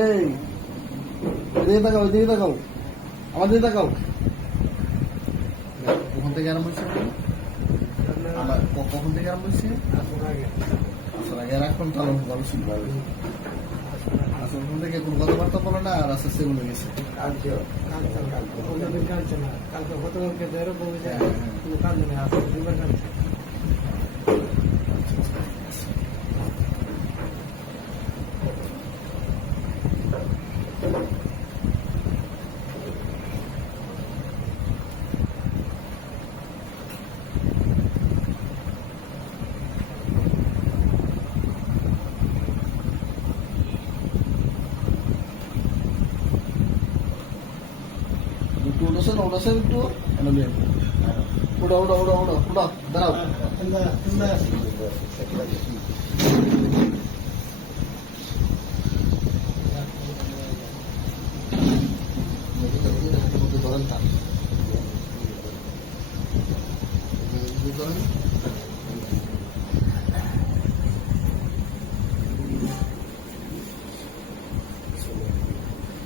এই ওইদিকে তাকাও ওইদিকে তাকাও। আমার দিকে তাকাও। কখন থেকে আরম্ভ হয়েছে আমার কখন থেকে আরম্ভ থেকে কোনো কথাবার্তা বলে না আর আসলে সেগুলো গেছে। কালকে গতকালকে এরকম কাজ নেই আসলে দুবার কাজ टू डोसन उड़ा सर टू अनुले उड़ा उड़ा उड़ा उड़ा उड़ा दराव अंदर अंदर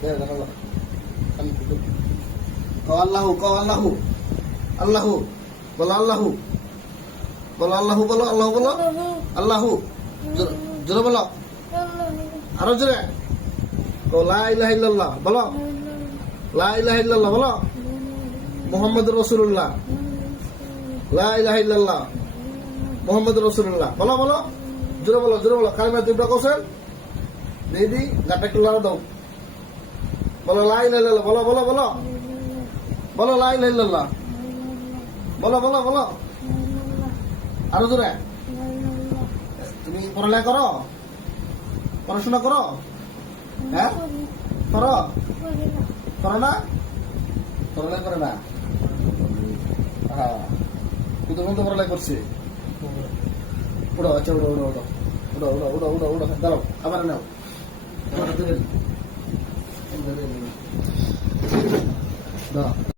Yeah, that's all. I'm good. আল্লাহু কও আল্লাহু আল্লাহু বলো আল্লাহু বলো আল্লাহু বলো আল্লাহু বলো আল্লাহু, জোরে- বলো, আরও জোরে কও লা বলো, লা ইল্লাল্লাহ, বলো মুহাম্মদ রাসূলুল্লাহ, লা ইল্লাল্লাহ মুহাম্মদ রাসূলুল্লাহ, বলো বলো, জোরে বলো জোরে বলো কালিমা দুইটা কোসেন দিদি লাগাও দাও, বলো লা বলো বলো বলো বলো, লা ইলাহা ইল্লাল্লাহ। বলো বলো বলো। আরও জোরে। তুমি পড়ালেখা করো? পড়াশোনা করো? হ্যাঁ? করো? করো না? পড়ালেখা করে না? হ্যাঁ। কিন্তু মতো পড়ালেখা করছে। উড়ো আচ্ছা উড়ো উড়ো উড়ো উড়ো উড়ো উড়ো উড়ো উড়ো দাঁড়াও আবার নাও। আবার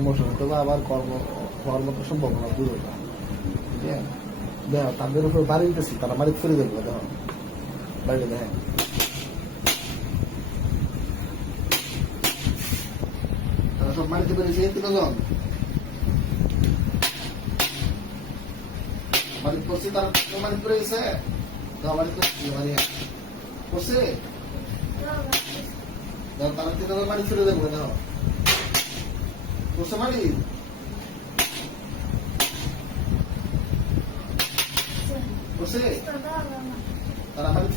সমস্যা হতো বা আবার কর্ম, হওয়ার মতো সম্ভাবনা দূর দেখো, তাদের উপর বাড়ি দিতেছি, তারা বাড়ি ফিরে দেবো, দেখো। বাড়ি দেখেন তারা সব বাড়িতে পেরেছে তিনজন বাড়ি করছি, তারা বাড়ি করে গেছে তারা বাড়ি করছি বাড়ি করছে। তারা তিনজন বাড়ি ফিরে দেবো, দেখো। Então, você seu marido. Sim. Você? a tá na. Está na lama de